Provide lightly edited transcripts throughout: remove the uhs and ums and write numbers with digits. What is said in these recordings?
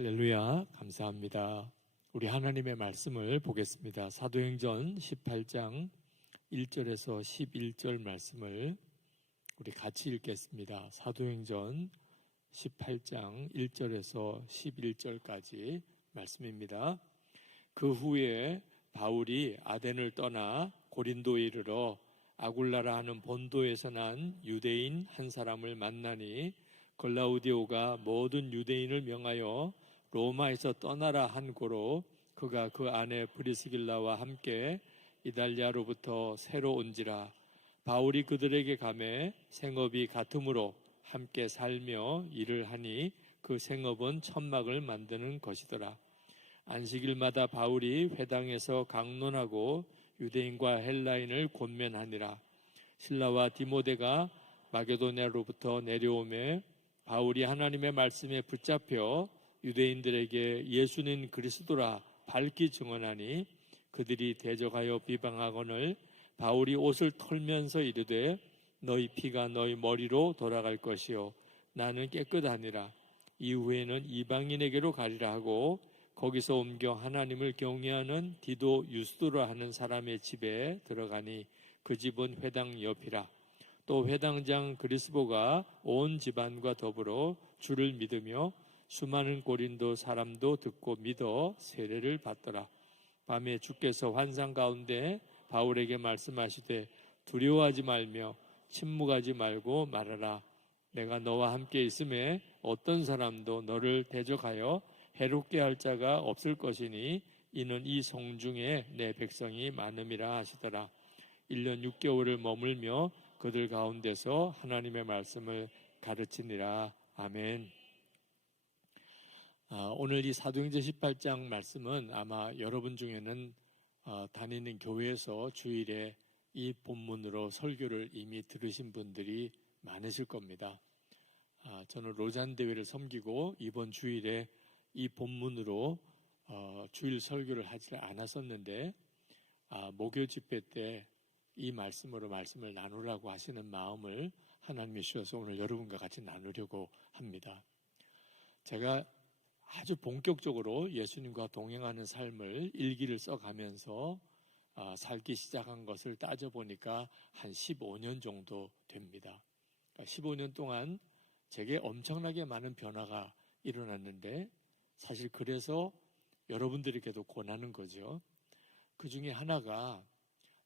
할렐루야, 감사합니다. 우리 하나님의 말씀을 보겠습니다. 사도행전 18장 1절에서 11절 말씀을 우리 같이 읽겠습니다. 사도행전 18장 1절에서 11절까지 말씀입니다. 그 후에 바울이 아덴을 떠나 고린도에 이르러 아굴라라 하는 본도에서 난 유대인 한 사람을 만나니 글라우디오가 모든 유대인을 명하여 로마에서 떠나라 한 고로 그가 그 아내 브리스길라와 함께 이달리아로부터 새로 온지라. 바울이 그들에게 가매 생업이 같으므로 함께 살며 일을 하니 그 생업은 천막을 만드는 것이더라. 안식일마다 바울이 회당에서 강론하고 유대인과 헬라인을 권면하니라. 실라와 디모데가 마게도냐로부터 내려오매 바울이 하나님의 말씀에 붙잡혀 유대인들에게 예수는 그리스도라 밝히 증언하니 그들이 대적하여 비방하거늘 바울이 옷을 털면서 이르되 너희 피가 너희 머리로 돌아갈 것이요 나는 깨끗하니라. 이후에는 이방인에게로 가리라 하고 거기서 옮겨 하나님을 경외하는 디도 유스도라 하는 사람의 집에 들어가니 그 집은 회당 옆이라. 또 회당장 그리스보가 온 집안과 더불어 주를 믿으며 수많은 고린도 사람도 듣고 믿어 세례를 받더라. 밤에 주께서 환상 가운데 바울에게 말씀하시되 두려워하지 말며 침묵하지 말고 말하라. 내가 너와 함께 있음에 어떤 사람도 너를 대적하여 해롭게 할 자가 없을 것이니 이는 이 성중에 내 백성이 많음이라 하시더라. 1년 6개월을 머물며 그들 가운데서 하나님의 말씀을 가르치니라. 아멘. 오늘 이 사도행전 18장 말씀은 아마 여러분 중에는 다니는 교회에서 주일에 이 본문으로 설교를 이미 들으신 분들이 많으실 겁니다. 저는 로잔 대회를 섬기고 이번 주일에 이 본문으로 주일 설교를 하지 않았었는데 목요 집회 때 이 말씀으로 말씀을 나누라고 하시는 마음을 하나님이 주셔서 오늘 여러분과 같이 나누려고 합니다. 제가 아주 본격적으로 예수님과 동행하는 삶을 일기를 써가면서 살기 시작한 것을 따져보니까 한 15년 정도 됩니다. 15년 동안 제게 엄청나게 많은 변화가 일어났는데 사실 그래서 여러분들에게도 권하는 거죠. 그 중에 하나가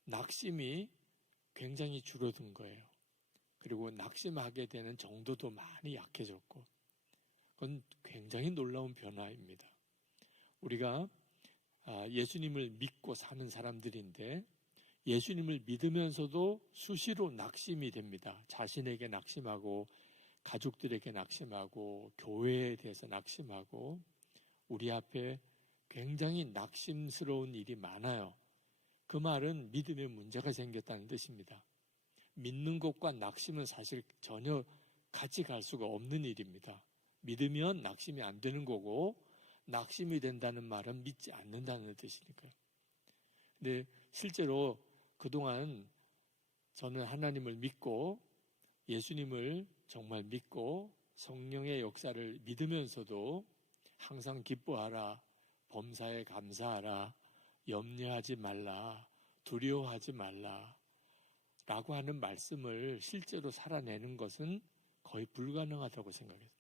낙심이 굉장히 줄어든 거예요. 그리고 낙심하게 되는 정도도 많이 약해졌고 그건 굉장히 놀라운 변화입니다. 우리가 예수님을 믿고 사는 사람들인데 예수님을 믿으면서도 수시로 낙심이 됩니다. 자신에게 낙심하고 가족들에게 낙심하고 교회에 대해서 낙심하고 우리 앞에 굉장히 낙심스러운 일이 많아요. 그 말은 믿음에 문제가 생겼다는 뜻입니다. 믿는 것과 낙심은 사실 전혀 같이 갈 수가 없는 일입니다. 믿으면 낙심이 안 되는 거고 낙심이 된다는 말은 믿지 않는다는 뜻이니까요. 근데 실제로 그동안 저는 하나님을 믿고 예수님을 정말 믿고 성령의 역사를 믿으면서도 항상 기뻐하라, 범사에 감사하라, 염려하지 말라, 두려워하지 말라 라고 하는 말씀을 실제로 살아내는 것은 거의 불가능하다고 생각했어요.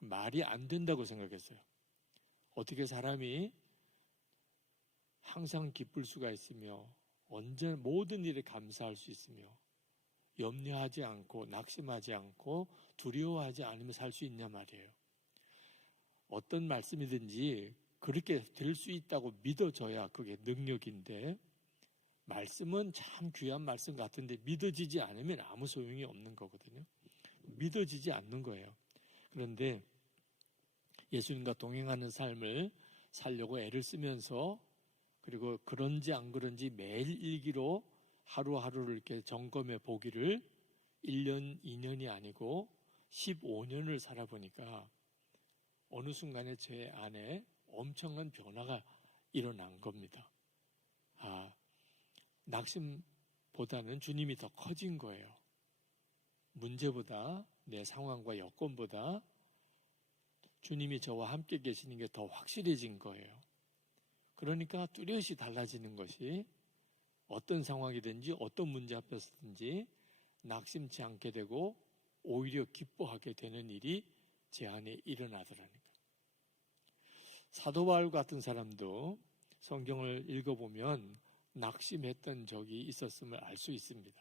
말이 안 된다고 생각했어요. 어떻게 사람이 항상 기쁠 수가 있으며 언제 모든 일에 감사할 수 있으며 염려하지 않고 낙심하지 않고 두려워하지 않으며 살 수 있냐 말이에요. 어떤 말씀이든지 그렇게 될 수 있다고 믿어져야 그게 능력인데 말씀은 참 귀한 말씀 같은데 믿어지지 않으면 아무 소용이 없는 거거든요. 믿어지지 않는 거예요. 그런데 예수님과 동행하는 삶을 살려고 애를 쓰면서 그리고 그런지 안 그런지 매일 일기로 하루하루를 이렇게 점검해 보기를 1년, 2년이 아니고 15년을 살아보니까 어느 순간에 제 안에 엄청난 변화가 일어난 겁니다. 낙심보다는 주님이 더 커진 거예요. 문제보다 내 상황과 여건보다 주님이 저와 함께 계시는 게 더 확실해진 거예요. 그러니까 뚜렷이 달라지는 것이 어떤 상황이든지 어떤 문제 앞에서든지 낙심치 않게 되고 오히려 기뻐하게 되는 일이 제 안에 일어나더라니까요. 사도 바울 같은 사람도 성경을 읽어보면 낙심했던 적이 있었음을 알 수 있습니다.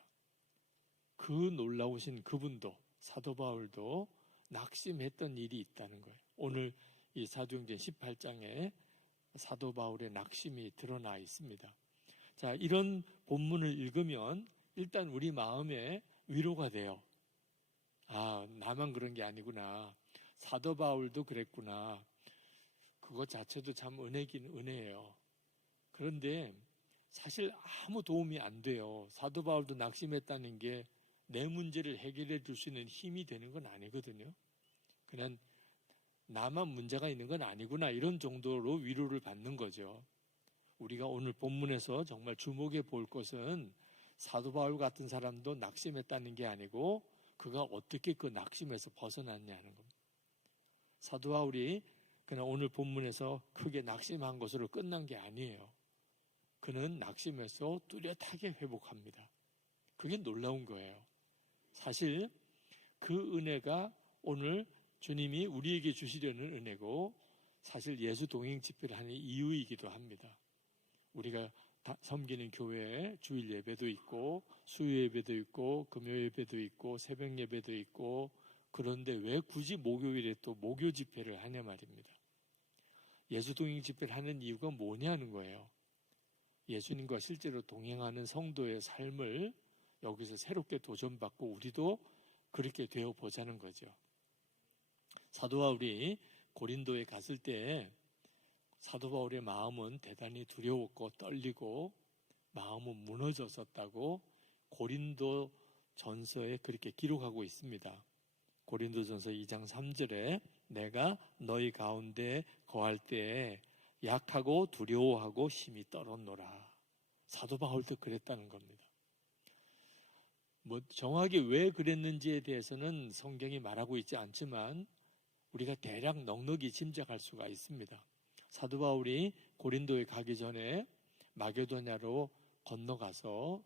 그 놀라우신 그분도, 사도 바울도 낙심했던 일이 있다는 거예요. 오늘 이 사도행전 18장에 사도 바울의 낙심이 드러나 있습니다. 자, 이런 본문을 읽으면 일단 우리 마음에 위로가 돼요. 아, 나만 그런 게 아니구나. 사도 바울도 그랬구나. 그것 자체도 참 은혜긴 은혜예요. 그런데 사실 아무 도움이 안 돼요. 사도 바울도 낙심했다는 게 내 문제를 해결해 줄 수 있는 힘이 되는 건 아니거든요. 그냥 나만 문제가 있는 건 아니구나, 이런 정도로 위로를 받는 거죠. 우리가 오늘 본문에서 정말 주목해 볼 것은 사도 바울 같은 사람도 낙심했다는 게 아니고 그가 어떻게 그 낙심에서 벗어났냐는 겁니다. 사도 바울이 그냥 오늘 본문에서 크게 낙심한 것으로 끝난 게 아니에요. 그는 낙심에서 뚜렷하게 회복합니다. 그게 놀라운 거예요. 사실 그 은혜가 오늘 주님이 우리에게 주시려는 은혜고 사실 예수 동행 집회를 하는 이유이기도 합니다. 우리가 섬기는 교회에 주일 예배도 있고 수요 예배도 있고 금요 예배도 있고 새벽 예배도 있고, 그런데 왜 굳이 목요일에 또 목요 집회를 하냐 말입니다. 예수 동행 집회를 하는 이유가 뭐냐는 거예요. 예수님과 실제로 동행하는 성도의 삶을 여기서 새롭게 도전받고 우리도 그렇게 되어보자는 거죠. 사도 바울이 고린도에 갔을 때 사도 바울의 마음은 대단히 두려웠고 떨리고 마음은 무너졌었다고 고린도 전서에 그렇게 기록하고 있습니다. 고린도 전서 2장 3절에 내가 너희 가운데 거할 때에 약하고 두려워하고 힘이 떨었노라. 사도 바울도 그랬다는 겁니다. 정확히 왜 그랬는지에 대해서는 성경이 말하고 있지 않지만 우리가 대략 넉넉히 짐작할 수가 있습니다. 사도 바울이 고린도에 가기 전에 마게도냐로 건너가서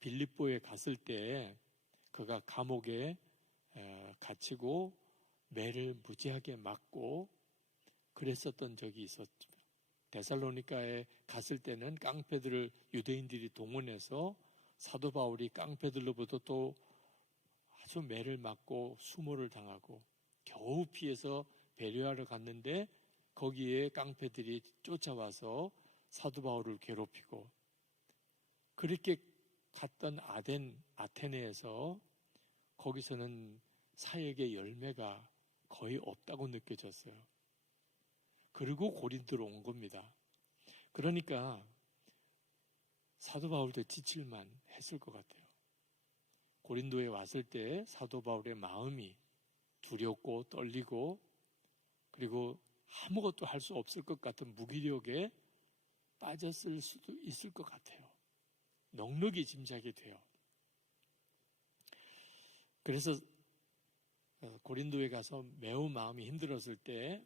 빌립보에 갔을 때 그가 감옥에 갇히고 매를 무지하게 맞고 그랬었던 적이 있었죠. 데살로니가에 갔을 때는 깡패들을 유대인들이 동원해서 사도 바울이 깡패들로부터 또 아주 매를 맞고 수모를 당하고 겨우 피해서 베레아를 갔는데 거기에 깡패들이 쫓아와서 사도 바울을 괴롭히고, 그렇게 갔던 아테네에서 거기서는 사역의 열매가 거의 없다고 느껴졌어요. 그리고 고린도로 온 겁니다. 그러니까 사도 바울도 지칠만 했을 것 같아요. 고린도에 왔을 때 사도 바울의 마음이 두렵고 떨리고 그리고 아무것도 할 수 없을 것 같은 무기력에 빠졌을 수도 있을 것 같아요. 넉넉히 짐작이 돼요. 그래서 고린도에 가서 매우 마음이 힘들었을 때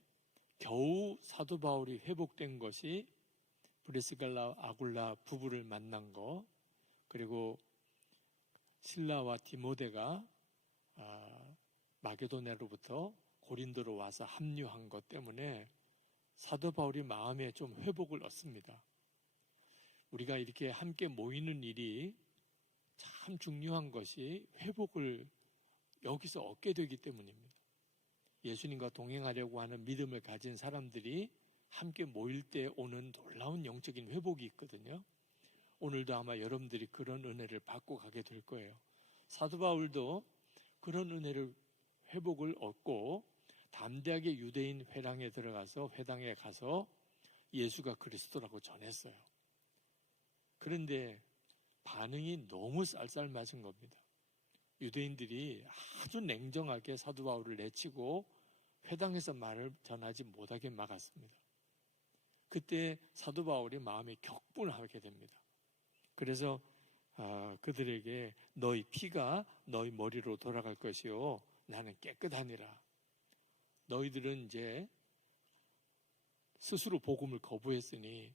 겨우 사도 바울이 회복된 것이 브리스갈라 아굴라 부부를 만난 거, 그리고 실라와 디모데가 마게도냐로부터 고린도로 와서 합류한 것 때문에 사도 바울이 마음에 좀 회복을 얻습니다. 우리가 이렇게 함께 모이는 일이 참 중요한 것이 회복을 여기서 얻게 되기 때문입니다. 예수님과 동행하려고 하는 믿음을 가진 사람들이 함께 모일 때 오는 놀라운 영적인 회복이 있거든요. 오늘도 아마 여러분들이 그런 은혜를 받고 가게 될 거예요. 사도 바울도 그런 은혜를 회복을 얻고 담대하게 유대인 회당에 들어가서 회당에 가서 예수가 그리스도라고 전했어요. 그런데 반응이 너무 쌀쌀맞은 겁니다. 유대인들이 아주 냉정하게 사도 바울을 내치고 회당에서 말을 전하지 못하게 막았습니다. 그때 사도 바울이 마음이 격분하게 됩니다. 그래서 그들에게 너희 피가 너희 머리로 돌아갈 것이요 나는 깨끗하니라. 너희들은 이제 스스로 복음을 거부했으니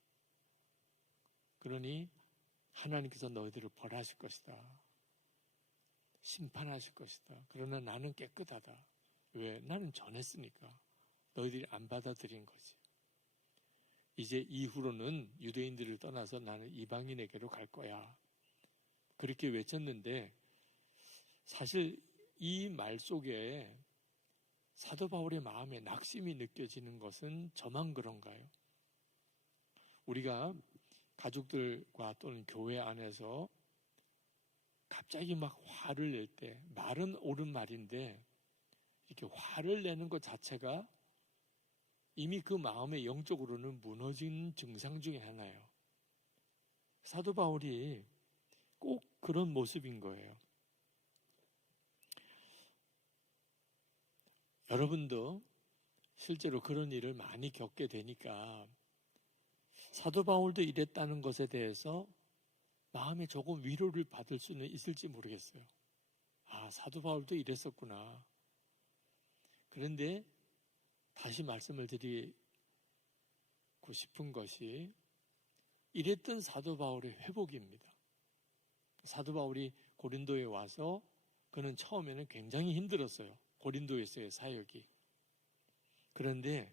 그러니 하나님께서 너희들을 벌하실 것이다. 심판하실 것이다. 그러나 나는 깨끗하다. 왜? 나는 전했으니까. 너희들이 안 받아들인 거지. 이제 이후로는 유대인들을 떠나서 나는 이방인에게로 갈 거야. 그렇게 외쳤는데 사실 이 말 속에 사도 바울의 마음에 낙심이 느껴지는 것은 저만 그런가요? 우리가 가족들과 또는 교회 안에서 갑자기 막 화를 낼 때, 말은 옳은 말인데 이렇게 화를 내는 것 자체가 이미 그 마음의 영적으로는 무너진 증상 중에 하나예요. 사도 바울이 꼭 그런 모습인 거예요. 여러분도 실제로 그런 일을 많이 겪게 되니까 사도 바울도 이랬다는 것에 대해서 마음에 조금 위로를 받을 수는 있을지 모르겠어요. 아, 사도 바울도 이랬었구나. 그런데 다시 말씀을 드리고 싶은 것이 이랬던 사도 바울의 회복입니다. 사도 바울이 고린도에 와서 그는 처음에는 굉장히 힘들었어요. 고린도에서의 사역이. 그런데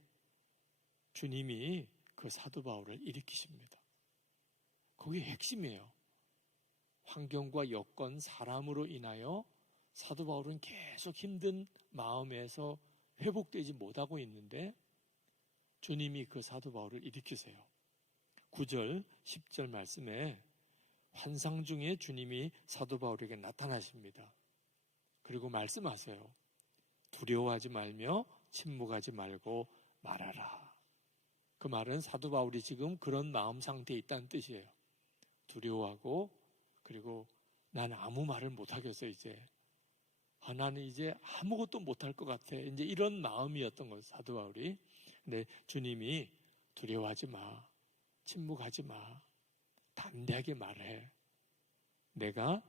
주님이 그 사도 바울을 일으키십니다. 그게 핵심이에요. 환경과 여건, 사람으로 인하여 사도 바울은 계속 힘든 마음에서 회복되지 못하고 있는데 주님이 그 사도 바울을 일으키세요. 9절, 10절 말씀에 환상 중에 주님이 사도 바울에게 나타나십니다. 그리고 말씀하세요. 두려워하지 말며 침묵하지 말고 말하라. 그 말은 사도 바울이 지금 그런 마음 상태에 있다는 뜻이에요. 두려워하고 그리고 나는 아무 말을 못하겠어 이제. 나는 이제 아무것도 못할 것 같아. 이제 이런 마음이었던 거예요, 사도 바울이. 근데 주님이 두려워하지 마. 침묵하지 마. 담대하게 말해. 내가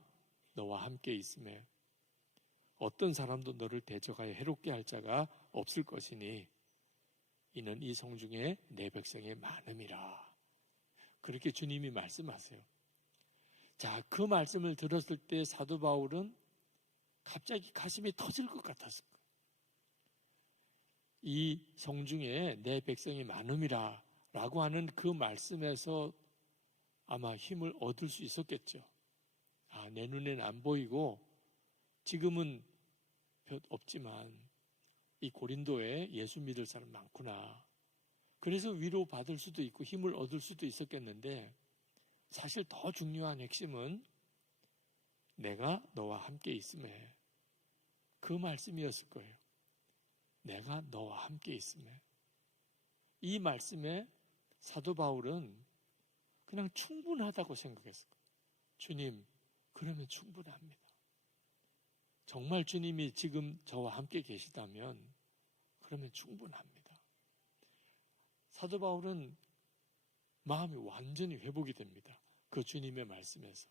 너와 함께 있음에 어떤 사람도 너를 대적하여 해롭게 할 자가 없을 것이니 이는 이 성중에 내 백성의 많음이라. 그렇게 주님이 말씀하세요. 자, 그 말씀을 들었을 때 사도 바울은 갑자기 가슴이 터질 것 같았을 거예요. 이 성중에 내 백성이 많음이라 라고 하는 그 말씀에서 아마 힘을 얻을 수 있었겠죠. 아, 내 눈에는 안 보이고 지금은 별 없지만 이 고린도에 예수 믿을 사람 많구나. 그래서 위로 받을 수도 있고 힘을 얻을 수도 있었겠는데 사실 더 중요한 핵심은 내가 너와 함께 있음에 그 말씀이었을 거예요. 내가 너와 함께 있음에. 이 말씀에 사도 바울은 그냥 충분하다고 생각했어요. 주님, 그러면 충분합니다. 정말 주님이 지금 저와 함께 계시다면 그러면 충분합니다. 사도 바울은 마음이 완전히 회복이 됩니다. 그 주님의 말씀에서.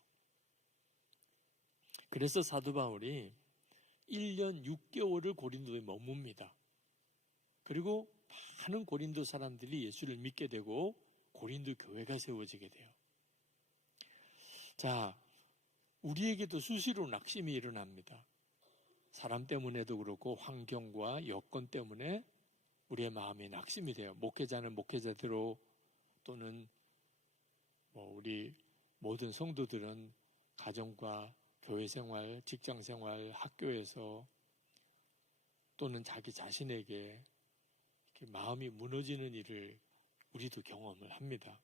그래서 사도 바울이 1년 6개월을 고린도에 머뭅니다. 그리고 많은 고린도 사람들이 예수를 믿게 되고 고린도 교회가 세워지게 돼요. 자, 우리에게도 수시로 낙심이 일어납니다. 사람 때문에도 그렇고 환경과 여건 때문에 우리의 마음이 낙심이 돼요. 목회자는 목회자대로 또는 우리 모든 성도들은 가정과 교회 생활, 직장 생활, 학교에서 또는 자기 자신에게 이렇게 마음이 무너지는 일을 우리도 경험을 합니다.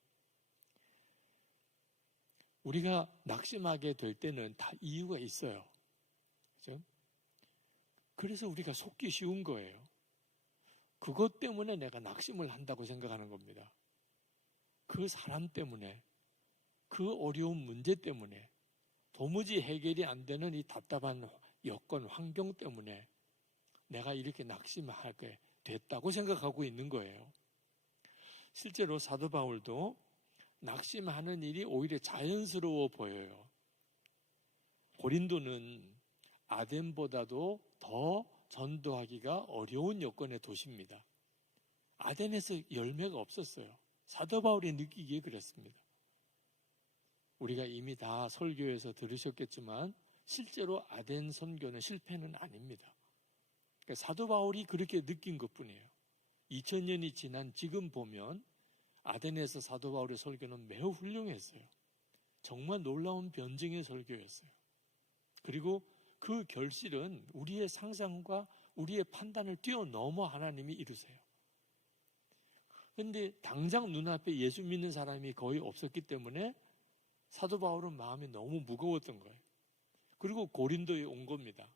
우리가 낙심하게 될 때는 다 이유가 있어요. 그죠? 그래서 우리가 속기 쉬운 거예요. 그것 때문에 내가 낙심을 한다고 생각하는 겁니다. 그 사람 때문에, 그 어려운 문제 때문에, 도무지 해결이 안 되는 이 답답한 여건, 환경 때문에 내가 이렇게 낙심하게 됐다고 생각하고 있는 거예요. 실제로 사도 바울도 낙심하는 일이 오히려 자연스러워 보여요. 고린도는 아덴보다도 더 전도하기가 어려운 여건의 도시입니다. 아덴에서 열매가 없었어요. 사도 바울이 느끼기에 그랬습니다. 우리가 이미 다 설교에서 들으셨겠지만 실제로 아덴 선교는 실패는 아닙니다. 그러니까 사도 바울이 그렇게 느낀 것뿐이에요. 2000년이 지난 지금 보면 아덴에서 사도 바울의 설교는 매우 훌륭했어요. 정말 놀라운 변증의 설교였어요. 그리고 그 결실은 우리의 상상과 우리의 판단을 뛰어넘어 하나님이 이루세요. 그런데 당장 눈앞에 예수 믿는 사람이 거의 없었기 때문에 사도 바울은 마음이 너무 무거웠던 거예요. 그리고 고린도에 온 겁니다.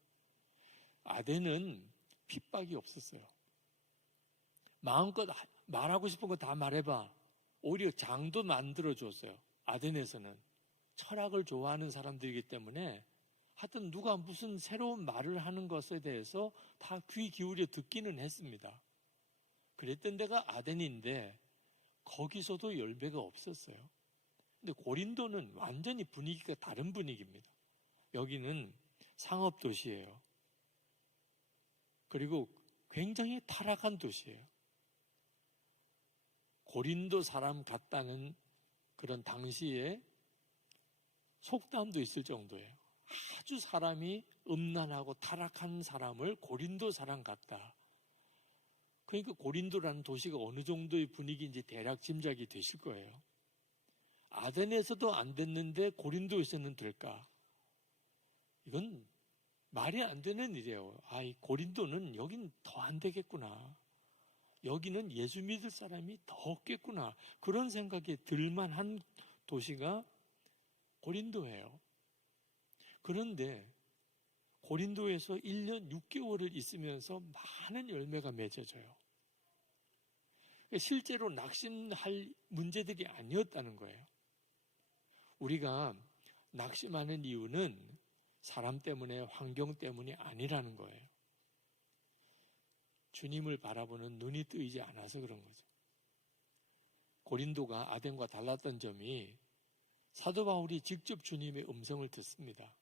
아덴은 핍박이 없었어요. 마음껏 말하고 싶은 거 다 말해봐. 오히려 장도 만들어줬어요. 아덴에서는. 철학을 좋아하는 사람들이기 때문에 하여튼 누가 무슨 새로운 말을 하는 것에 대해서 다 귀 기울여 듣기는 했습니다. 그랬던 데가 아덴인데 거기서도 열매가 없었어요. 근데 고린도는 완전히 분위기가 다른 분위기입니다. 여기는 상업 도시예요. 그리고 굉장히 타락한 도시예요. 고린도 사람 같다는 그런 당시에 속담도 있을 정도예요. 아주 사람이 음란하고 타락한 사람을 고린도 사람 같다. 그러니까 고린도라는 도시가 어느 정도의 분위기인지 대략 짐작이 되실 거예요. 아덴에서도 안 됐는데 고린도에서는 될까? 이건 말이 안 되는 일이에요. 고린도는 여긴 더 안 되겠구나. 여기는 예수 믿을 사람이 더 없겠구나. 그런 생각이 들만한 도시가 고린도예요. 그런데 고린도에서 1년 6개월을 있으면서 많은 열매가 맺어져요. 실제로 낙심할 문제들이 아니었다는 거예요. 우리가 낙심하는 이유는 사람 때문에, 환경 때문이 아니라는 거예요. 주님을 바라보는 눈이 뜨이지 않아서 그런 거죠. 고린도가 아덴과 달랐던 점이 사도 바울이 직접 주님의 음성을 듣습니다.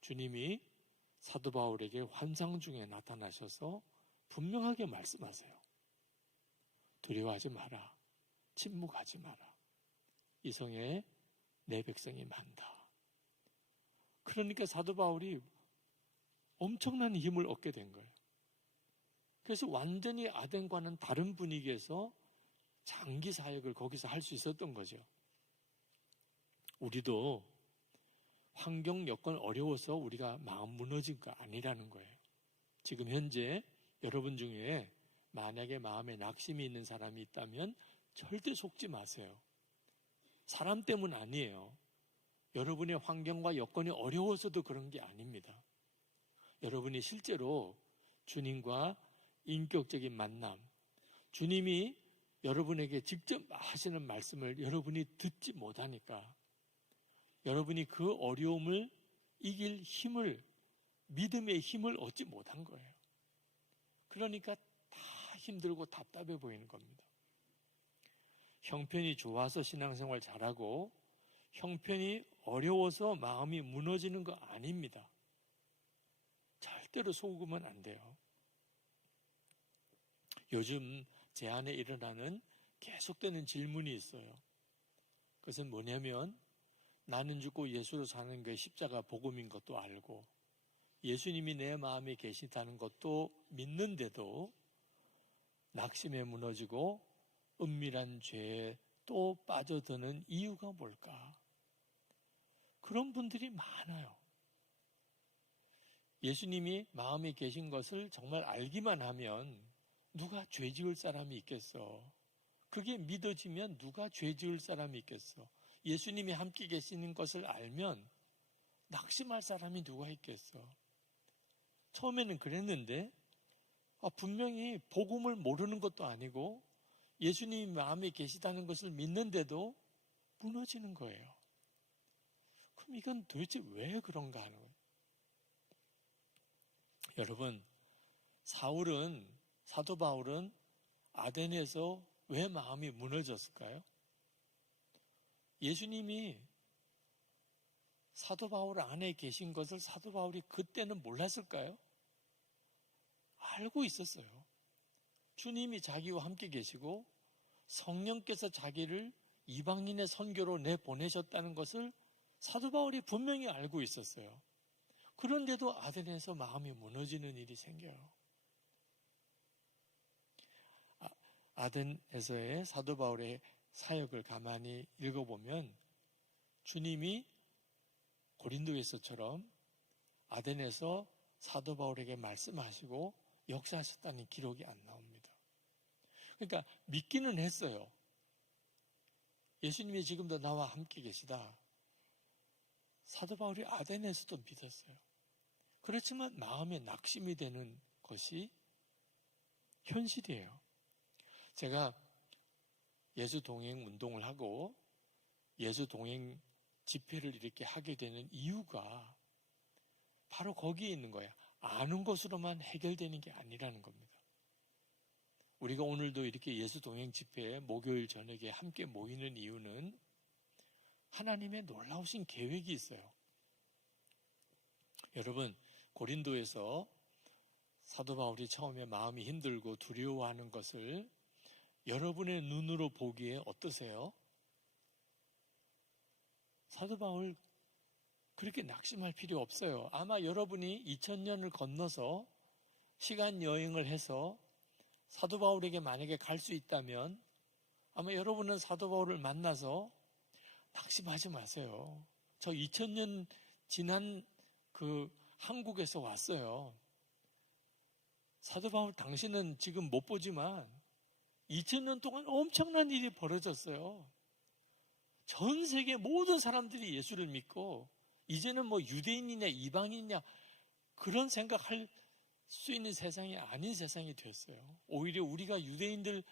주님이 사도 바울에게 환상 중에 나타나셔서 분명하게 말씀하세요. 두려워하지 마라. 침묵하지 마라. 이 성에 내 백성이 많다. 그러니까 사도 바울이 엄청난 힘을 얻게 된 거예요. 그래서 완전히 아덴과는 다른 분위기에서 장기 사역을 거기서 할 수 있었던 거죠. 우리도 환경 여건 어려워서 우리가 마음 무너진 거 아니라는 거예요. 지금 현재 여러분 중에 만약에 마음에 낙심이 있는 사람이 있다면 절대 속지 마세요. 사람 때문 아니에요. 여러분의 환경과 여건이 어려워서도 그런 게 아닙니다. 여러분이 실제로 주님과 인격적인 만남, 주님이 여러분에게 직접 하시는 말씀을 여러분이 듣지 못하니까 여러분이 그 어려움을 이길 힘을, 믿음의 힘을 얻지 못한 거예요. 그러니까 다 힘들고 답답해 보이는 겁니다. 형편이 좋아서 신앙생활 잘하고 형편이 어려워서 마음이 무너지는 거 아닙니다. 절대로 속으면 안 돼요. 요즘 제 안에 일어나는 계속되는 질문이 있어요. 그것은 뭐냐면 나는 죽고 예수로 사는 게 십자가 복음인 것도 알고 예수님이 내 마음에 계시다는 것도 믿는데도 낙심에 무너지고 은밀한 죄에 또 빠져드는 이유가 뭘까? 그런 분들이 많아요. 예수님이 마음에 계신 것을 정말 알기만 하면 누가 죄 지을 사람이 있겠어? 그게 믿어지면 누가 죄 지을 사람이 있겠어? 예수님이 함께 계시는 것을 알면 낙심할 사람이 누가 있겠어? 처음에는 그랬는데 분명히 복음을 모르는 것도 아니고 예수님이 마음에 계시다는 것을 믿는데도 무너지는 거예요. 그럼 이건 도대체 왜 그런가 하는 거예요. 여러분, 사도 바울은 아덴에서 왜 마음이 무너졌을까요? 예수님이 사도 바울 안에 계신 것을 사도 바울이 그때는 몰랐을까요? 알고 있었어요. 주님이 자기와 함께 계시고 성령께서 자기를 이방인의 선교로 내보내셨다는 것을 사도 바울이 분명히 알고 있었어요. 그런데도 아덴에서 마음이 무너지는 일이 생겨요. 아덴에서의 사도 바울의 사역을 가만히 읽어보면 주님이 고린도에서처럼 아덴에서 사도 바울에게 말씀하시고 역사하셨다는 기록이 안 나옵니다. 그러니까 믿기는 했어요. 예수님이 지금도 나와 함께 계시다. 사도 바울이 아덴에서도 믿었어요. 그렇지만 마음에 낙심이 되는 것이 현실이에요. 제가 예수 동행 운동을 하고 예수 동행 집회를 이렇게 하게 되는 이유가 바로 거기에 있는 거예요. 아는 것으로만 해결되는 게 아니라는 겁니다. 우리가 오늘도 이렇게 예수 동행 집회에 목요일 저녁에 함께 모이는 이유는 하나님의 놀라우신 계획이 있어요. 여러분, 고린도에서 사도 바울이 처음에 마음이 힘들고 두려워하는 것을 여러분의 눈으로 보기에 어떠세요? 사도 바울 그렇게 낙심할 필요 없어요. 아마 여러분이 2000년을 건너서 시간 여행을 해서 사도 바울에게 만약에 갈 수 있다면 아마 여러분은 사도 바울을 만나서 낙심하지 마세요. 저 2000년 지난 그 한국에서 왔어요. 사도 바울 당신은 지금 못 보지만 2000년 동안 엄청난 일이 벌어졌어요. 전 세계 모든 사람들이 예수를 믿고 이제는 뭐 유대인이냐 이방인이냐 그런 생각할 수 있는 세상이 아닌 세상이 됐어요. 오히려 우리가 유대인들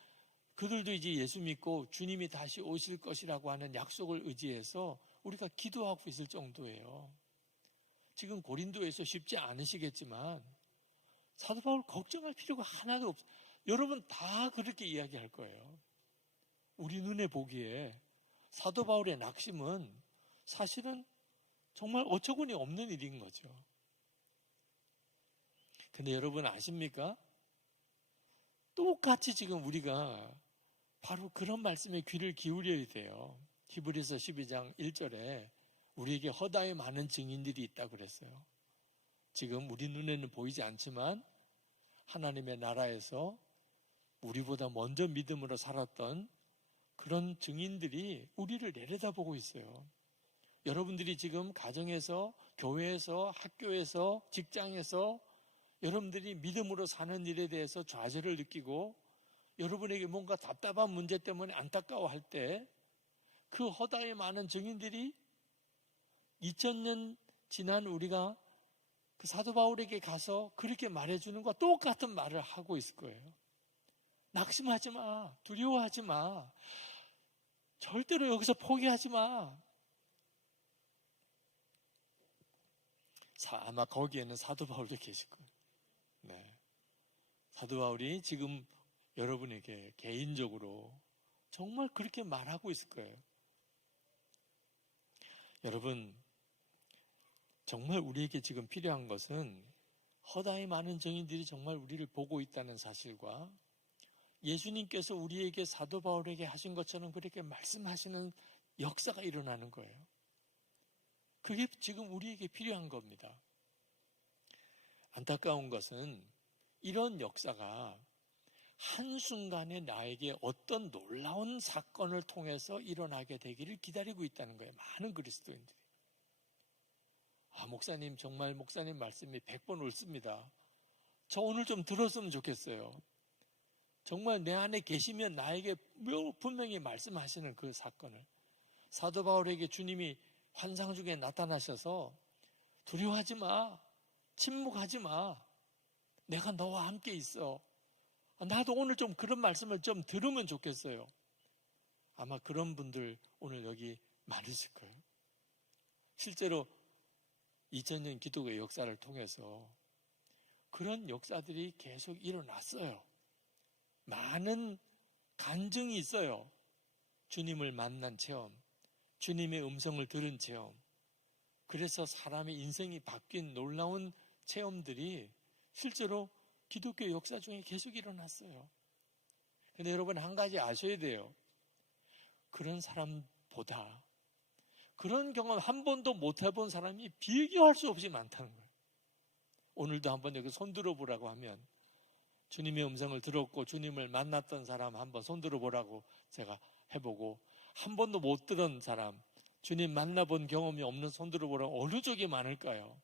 그들도 이제 예수 믿고 주님이 다시 오실 것이라고 하는 약속을 의지해서 우리가 기도하고 있을 정도예요. 지금 고린도에서 쉽지 않으시겠지만 사도 바울 걱정할 필요가 하나도 없어요. 여러분 다 그렇게 이야기할 거예요. 우리 눈에 보기에 사도 바울의 낙심은 사실은 정말 어처구니 없는 일인 거죠. 근데 여러분 아십니까? 똑같이 지금 우리가 바로 그런 말씀에 귀를 기울여야 돼요. 히브리서 12장 1절에 우리에게 허다에 많은 증인들이 있다고 그랬어요. 지금 우리 눈에는 보이지 않지만 하나님의 나라에서 우리보다 먼저 믿음으로 살았던 그런 증인들이 우리를 내려다보고 있어요. 여러분들이 지금 가정에서, 교회에서, 학교에서, 직장에서 여러분들이 믿음으로 사는 일에 대해서 좌절을 느끼고 여러분에게 뭔가 답답한 문제 때문에 안타까워할 때 그 허다에 많은 증인들이 2000년 지난 우리가 그 사도 바울에게 가서 그렇게 말해주는 것과 똑같은 말을 하고 있을 거예요. 낙심하지 마. 두려워하지 마. 절대로 여기서 포기하지 마. 아마 거기에는 사도 바울도 계실 거예요. 네. 사도 바울이 지금 여러분에게 개인적으로 정말 그렇게 말하고 있을 거예요. 여러분, 정말 우리에게 지금 필요한 것은 허다에 많은 증인들이 정말 우리를 보고 있다는 사실과 예수님께서 우리에게 사도 바울에게 하신 것처럼 그렇게 말씀하시는 역사가 일어나는 거예요. 그게 지금 우리에게 필요한 겁니다. 안타까운 것은 이런 역사가 한순간에 나에게 어떤 놀라운 사건을 통해서 일어나게 되기를 기다리고 있다는 거예요. 많은 그리스도인들이. 목사님 정말 목사님 말씀이 100번 옳습니다. 저 오늘 좀 들었으면 좋겠어요. 정말 내 안에 계시면 나에게 분명히 말씀하시는 그 사건을. 사도 바울에게 주님이 환상 중에 나타나셔서 두려워하지 마. 침묵하지 마. 내가 너와 함께 있어. 나도 오늘 좀 그런 말씀을 좀 들으면 좋겠어요. 아마 그런 분들 오늘 여기 많으실 거예요. 실제로 2000년 기독의 역사를 통해서 그런 역사들이 계속 일어났어요. 많은 간증이 있어요. 주님을 만난 체험, 주님의 음성을 들은 체험. 그래서 사람의 인생이 바뀐 놀라운 체험들이 실제로 기독교 역사 중에 계속 일어났어요. 근데 여러분 한 가지 아셔야 돼요. 그런 사람보다 그런 경험 한 번도 못 해본 사람이 비교할 수 없이 많다는 거예요. 오늘도 한번 여기 손들어 보라고 하면 주님의 음성을 들었고 주님을 만났던 사람 한번 손들어 보라고 제가 해보고, 한 번도 못 들은 사람, 주님 만나본 경험이 없는 손들어 보라고 어느 쪽이 많을까요?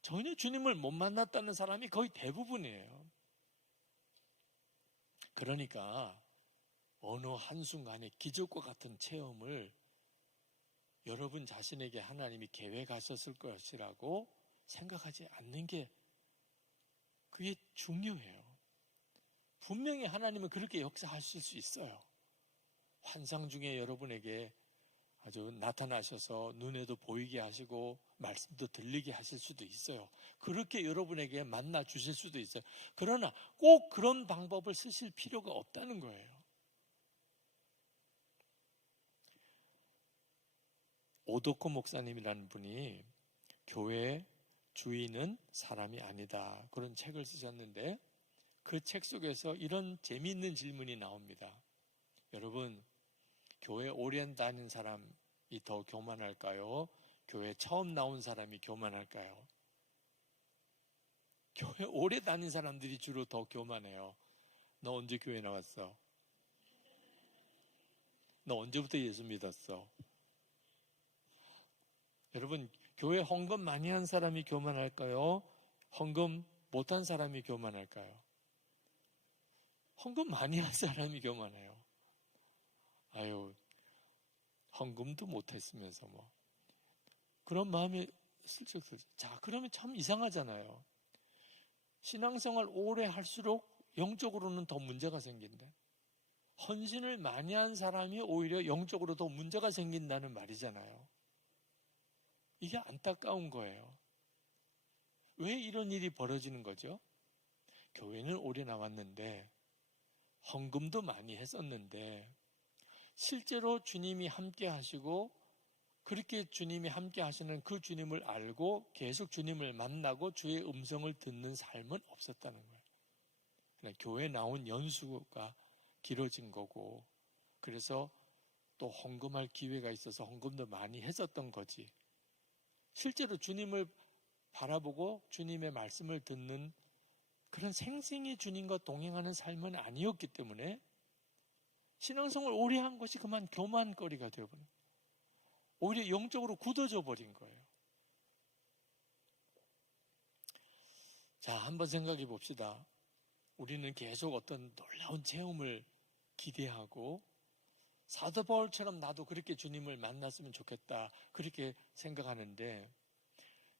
전혀 주님을 못 만났다는 사람이 거의 대부분이에요. 그러니까 어느 한순간에 기적과 같은 체험을 여러분 자신에게 하나님이 계획하셨을 것이라고 생각하지 않는 게 그게 중요해요. 분명히 하나님은 그렇게 역사하실 수 있어요. 환상 중에 여러분에게 아주 나타나셔서 눈에도 보이게 하시고 말씀도 들리게 하실 수도 있어요. 그렇게 여러분에게 만나 주실 수도 있어요. 그러나 꼭 그런 방법을 쓰실 필요가 없다는 거예요. 오도코 목사님이라는 분이 교회 주인은 사람이 아니다, 그런 책을 쓰셨는데 그 책 속에서 이런 재미있는 질문이 나옵니다. 여러분, 교회 오래 다닌 사람이 더 교만할까요? 교회 처음 나온 사람이 교만할까요? 교회 오래 다닌 사람들이 주로 더 교만해요. 너 언제 교회 나왔어? 너 언제부터 예수 믿었어? 여러분, 교회 헌금 많이 한 사람이 교만할까요? 헌금 못한 사람이 교만할까요? 헌금 많이 한 사람이 교만해요. 아유, 헌금도 못했으면서 뭐. 그런 마음이 슬쩍. 자, 그러면 참 이상하잖아요. 신앙생활 오래 할수록 영적으로는 더 문제가 생긴대. 헌신을 많이 한 사람이 오히려 영적으로 더 문제가 생긴다는 말이잖아요. 이게 안타까운 거예요. 왜 이런 일이 벌어지는 거죠? 교회는 오래 나왔는데 헌금도 많이 했었는데 실제로 주님이 함께 하시고 그렇게 주님이 함께 하시는 그 주님을 알고 계속 주님을 만나고 주의 음성을 듣는 삶은 없었다는 거예요. 그냥 교회 나온 연수가 길어진 거고, 그래서 또 헌금할 기회가 있어서 헌금도 많이 했었던 거지, 실제로 주님을 바라보고 주님의 말씀을 듣는 그런 생생히 주님과 동행하는 삶은 아니었기 때문에 신앙생활을 오래 한 것이 그만 교만거리가 되어버린, 오히려 영적으로 굳어져 버린 거예요. 자, 한번 생각해 봅시다. 우리는 계속 어떤 놀라운 체험을 기대하고 사도 바울처럼 나도 그렇게 주님을 만났으면 좋겠다, 그렇게 생각하는데,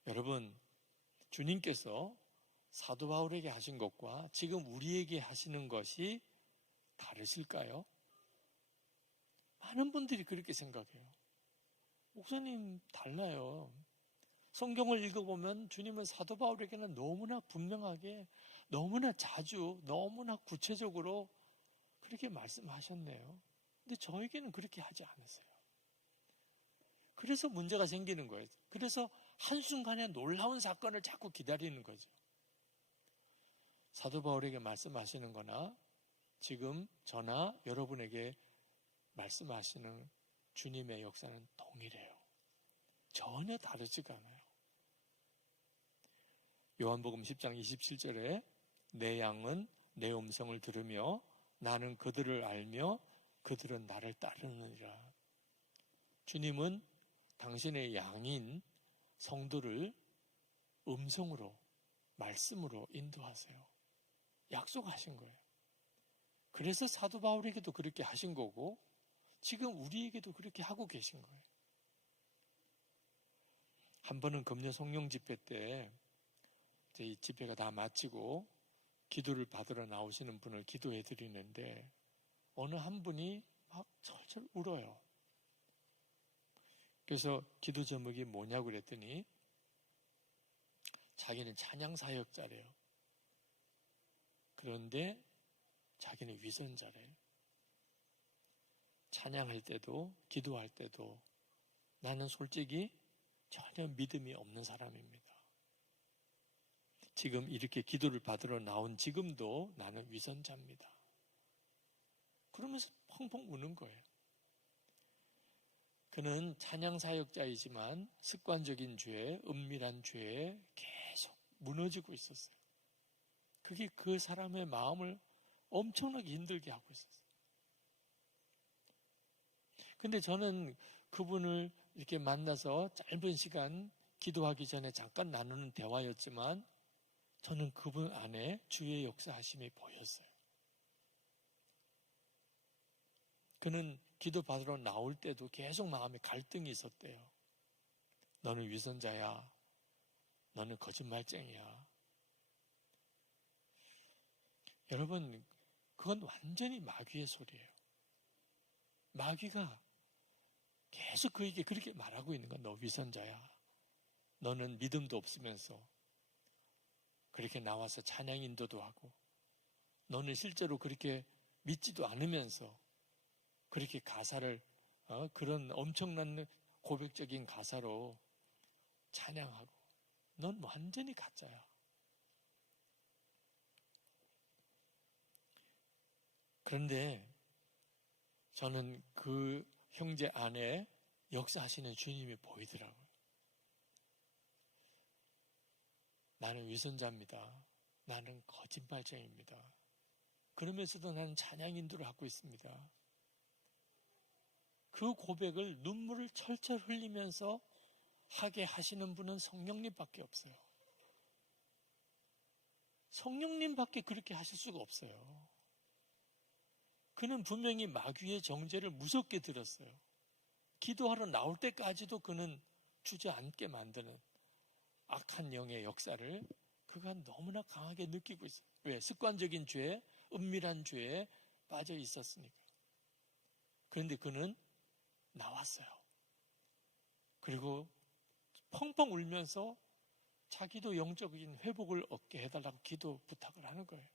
여러분, 주님께서 사도 바울에게 하신 것과 지금 우리에게 하시는 것이 다르실까요? 많은 분들이 그렇게 생각해요. 목사님, 달라요. 성경을 읽어보면 주님은 사도 바울에게는 너무나 분명하게, 너무나 자주, 너무나 구체적으로 그렇게 말씀하셨네요. 근데 저에게는 그렇게 하지 않으세요. 그래서 문제가 생기는 거예요. 그래서 한순간에 놀라운 사건을 자꾸 기다리는 거죠. 사도 바울에게 말씀하시는 거나 지금 저나 여러분에게 말씀하시는 주님의 역사는 동일해요. 전혀 다르지가 않아요. 요한복음 10장 27절에 내 양은 내 음성을 들으며 나는 그들을 알며 그들은 나를 따르느니라. 주님은 당신의 양인 성도를 음성으로, 말씀으로 인도하세요. 약속하신 거예요. 그래서 사도 바울에게도 그렇게 하신 거고 지금 우리에게도 그렇게 하고 계신 거예요. 한 번은 금년 성령 집회 때 이 집회가 다 마치고 기도를 받으러 나오시는 분을 기도해 드리는데 어느 한 분이 막 철철 울어요. 그래서 기도 제목이 뭐냐고 그랬더니 자기는 찬양 사역자래요. 그런데 자기는 위선자래요. 찬양할 때도 기도할 때도 나는 솔직히 전혀 믿음이 없는 사람입니다. 지금 이렇게 기도를 받으러 나온 지금도 나는 위선자입니다. 그러면서 펑펑 우는 거예요. 그는 찬양 사역자이지만 습관적인 죄, 은밀한 죄에 계속 무너지고 있었어요. 그게 그 사람의 마음을 엄청나게 힘들게 하고 있었어요. 근데 저는 그분을 이렇게 만나서 짧은 시간 기도하기 전에 잠깐 나누는 대화였지만 저는 그분 안에 주의 역사하심이 보였어요. 그는 기도 받으러 나올 때도 계속 마음에 갈등이 있었대요. 너는 위선자야. 너는 거짓말쟁이야. 여러분, 그건 완전히 마귀의 소리예요. 마귀가 계속 그에게 그렇게 말하고 있는 거야. 너 위선자야. 너는 믿음도 없으면서 그렇게 나와서 찬양 인도도 하고 너는 실제로 그렇게 믿지도 않으면서 그렇게 가사를 그런 엄청난 고백적인 가사로 찬양하고 넌 완전히 가짜야. 그런데 저는 그 형제 안에 역사하시는 주님이 보이더라고요. 나는 위선자입니다. 나는 거짓말쟁이입니다. 그러면서도 나는 찬양 인도를 하고 있습니다. 그 고백을 눈물을 철철 흘리면서 하게 하시는 분은 성령님밖에 없어요. 성령님밖에 그렇게 하실 수가 없어요. 그는 분명히 마귀의 정죄를 무섭게 들었어요. 기도하러 나올 때까지도 그는 주저앉게 만드는 악한 영의 역사를 그가 너무나 강하게 느끼고 있어요. 왜? 습관적인 죄, 은밀한 죄에 빠져 있었으니까. 그런데 그는 나왔어요. 그리고 펑펑 울면서 자기도 영적인 회복을 얻게 해달라고 기도 부탁을 하는 거예요.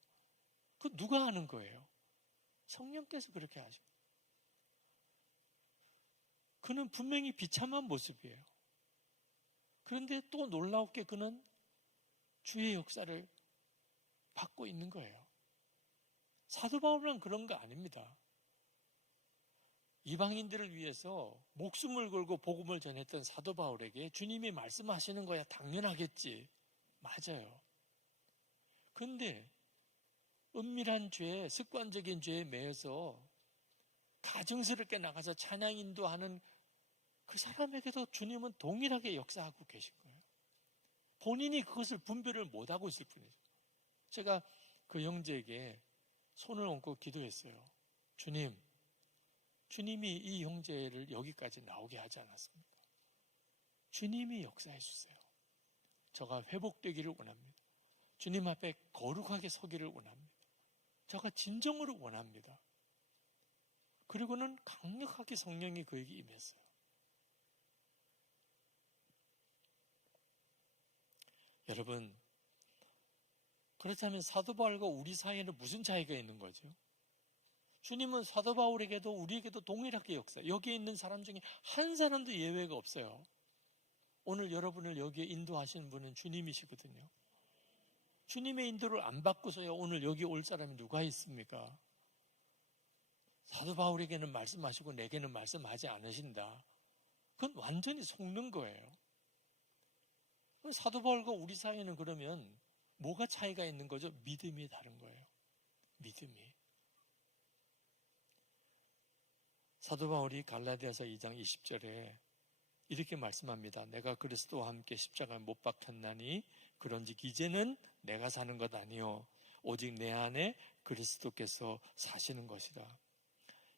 그 누가 하는 거예요? 성령께서 그렇게 하십니다. 그는 분명히 비참한 모습이에요. 그런데 또 놀라웠게 그는 주의 역사를 받고 있는 거예요. 사도 바울은 그런 거 아닙니다. 이방인들을 위해서 목숨을 걸고 복음을 전했던 사도 바울에게 주님이 말씀하시는 거야 당연하겠지. 맞아요. 그런데 은밀한 죄, 습관적인 죄에 매여서 가증스럽게 나가서 찬양 인도하는 그 사람에게도 주님은 동일하게 역사하고 계신 거예요. 본인이 그것을 분별을 못하고 있을 뿐이죠. 제가 그 형제에게 손을 얹고 기도했어요. 주님이 이 형제를 여기까지 나오게 하지 않았습니까? 주님이 역사해 주세요. 저가 회복되기를 원합니다. 주님 앞에 거룩하게 서기를 원합니다. 저가 진정으로 원합니다. 그리고는 강력하게 성령이 그에게 임했어요. 여러분, 그렇다면 사도 바울과 우리 사이에는 무슨 차이가 있는 거죠? 주님은 사도 바울에게도 우리에게도 동일하게 역사. 여기에 있는 사람 중에 한 사람도 예외가 없어요. 오늘 여러분을 여기에 인도하시는 분은 주님이시거든요. 주님의 인도를 안 받고서야 오늘 여기 올 사람이 누가 있습니까? 사도 바울에게는 말씀하시고 내게는 말씀하지 않으신다. 그건 완전히 속는 거예요. 사도 바울과 우리 사이에는 그러면 뭐가 차이가 있는 거죠? 믿음이 다른 거예요. 믿음이. 사도 바울이 갈라디아서 2장 20절에 이렇게 말씀합니다. 내가 그리스도와 함께 십자가에 못 박혔나니 그런즉 이제는 내가 사는 것 아니요 오직 내 안에 그리스도께서 사시는 것이다.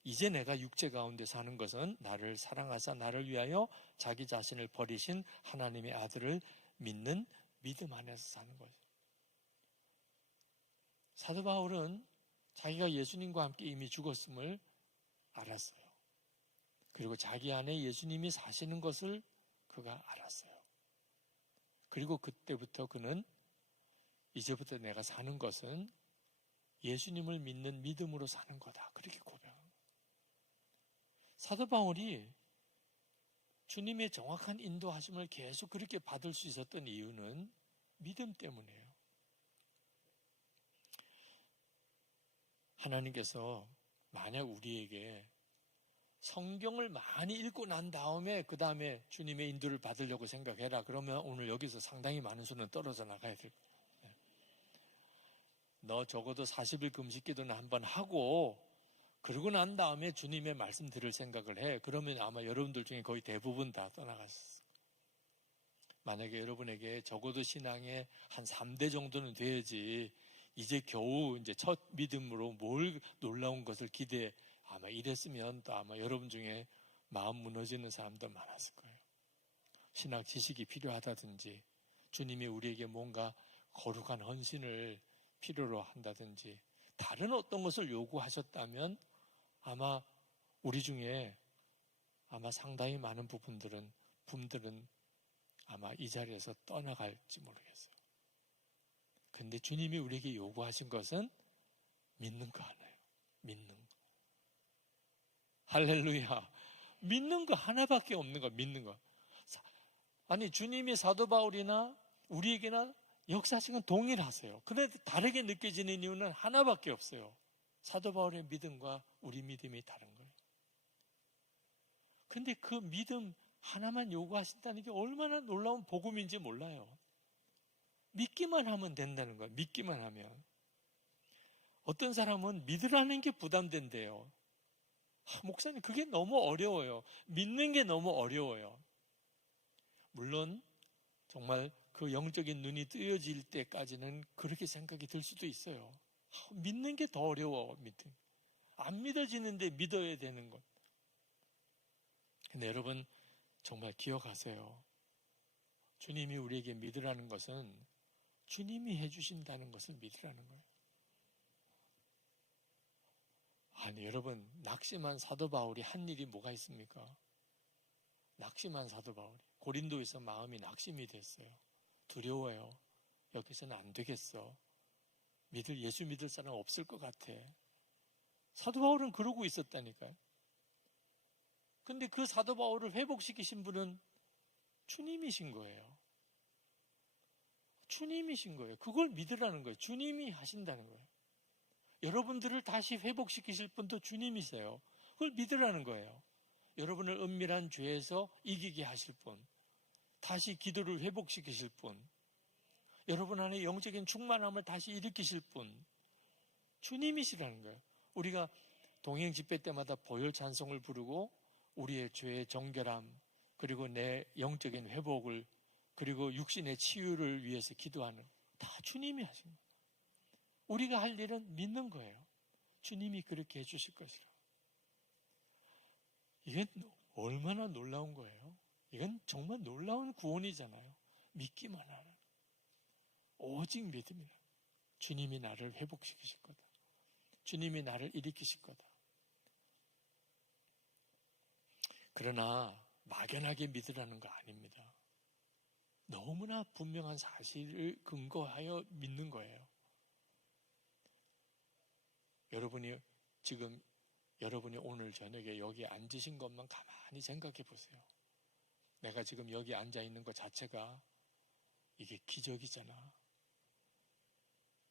이제 내가 육체 가운데 사는 것은 나를 사랑하사 나를 위하여 자기 자신을 버리신 하나님의 아들을 믿는 믿음 안에서 사는 거죠. 사도 바울은 자기가 예수님과 함께 이미 죽었음을 알았어요. 그리고 자기 안에 예수님이 사시는 것을 그가 알았어요. 그리고 그때부터 그는 이제부터 내가 사는 것은 예수님을 믿는 믿음으로 사는 거다. 그렇게 고백합니다. 사도 바울이 주님의 정확한 인도하심을 계속 그렇게 받을 수 있었던 이유는 믿음 때문이에요. 하나님께서 만약 우리에게 성경을 많이 읽고 난 다음에 그 다음에 주님의 인도를 받으려고 생각해라. 그러면 오늘 여기서 상당히 많은 수는 떨어져 나가야 될 거예요. 너 적어도 40일 금식기도는 한번 하고 그러고 난 다음에 주님의 말씀 들을 생각을 해. 그러면 아마 여러분들 중에 거의 대부분 다 떠나갔을 거예요. 만약에 여러분에게 적어도 신앙의 한 3대 정도는 돼야지 이제 겨우 이제 첫 믿음으로 뭘 놀라운 것을 기대해. 아마 이랬으면 또 아마 여러분 중에 마음 무너지는 사람도 많았을 거예요. 신학 지식이 필요하다든지 주님이 우리에게 뭔가 거룩한 헌신을 필요로 한다든지 다른 어떤 것을 요구하셨다면 아마 우리 중에 아마 상당히 많은 분들은 아마 이 자리에서 떠나갈지 모르겠어요. 근데 주님이 우리에게 요구하신 것은 믿는 거 하나예요. 믿는 거. 할렐루야. 믿는 거 하나밖에 없는 거, 믿는 거. 아니, 주님이 사도 바울이나 우리에게나 역사식은 동일하세요. 그런데 다르게 느껴지는 이유는 하나밖에 없어요. 사도 바울의 믿음과 우리 믿음이 다른 거예요. 근데 그 믿음 하나만 요구하신다는 게 얼마나 놀라운 복음인지 몰라요. 믿기만 하면 된다는 거예요. 믿기만 하면. 어떤 사람은 믿으라는 게 부담된대요. 목사님, 그게 너무 어려워요. 믿는 게 너무 어려워요. 물론 정말 그 영적인 눈이 뜨여질 때까지는 그렇게 생각이 들 수도 있어요. 믿는 게 더 어려워. 안 믿어지는데 믿어야 되는 것. 근데 여러분 정말 기억하세요. 주님이 우리에게 믿으라는 것은 주님이 해주신다는 것을 믿으라는 거예요. 아니, 여러분, 낙심한 사도 바울이 한 일이 뭐가 있습니까? 낙심한 사도 바울이 고린도에서 마음이 낙심이 됐어요. 두려워요. 여기서는 안 되겠어. 예수 믿을 사람 없을 것 같아. 사도 바울은 그러고 있었다니까요. 근데 그 사도 바울을 회복시키신 분은 주님이신 거예요. 주님이신 거예요. 그걸 믿으라는 거예요. 주님이 하신다는 거예요. 여러분들을 다시 회복시키실 분도 주님이세요. 그걸 믿으라는 거예요. 여러분을 은밀한 죄에서 이기게 하실 분, 다시 기도를 회복시키실 분, 여러분 안에 영적인 충만함을 다시 일으키실 분, 주님이시라는 거예요. 우리가 동행 집회 때마다 보혈 찬송을 부르고 우리의 죄의 정결함, 그리고 내 영적인 회복을, 그리고 육신의 치유를 위해서 기도하는, 다 주님이 하신 거예요. 우리가 할 일은 믿는 거예요. 주님이 그렇게 해주실 것이라. 이건 얼마나 놀라운 거예요. 이건 정말 놀라운 구원이잖아요. 믿기만 하는. 오직 믿음이라. 주님이 나를 회복시키실 거다. 주님이 나를 일으키실 거다. 그러나 막연하게 믿으라는 거 아닙니다. 너무나 분명한 사실을 근거하여 믿는 거예요. 여러분이 오늘 저녁에 여기 앉으신 것만 가만히 생각해 보세요. 내가 지금 여기 앉아 있는 것 자체가 이게 기적이잖아.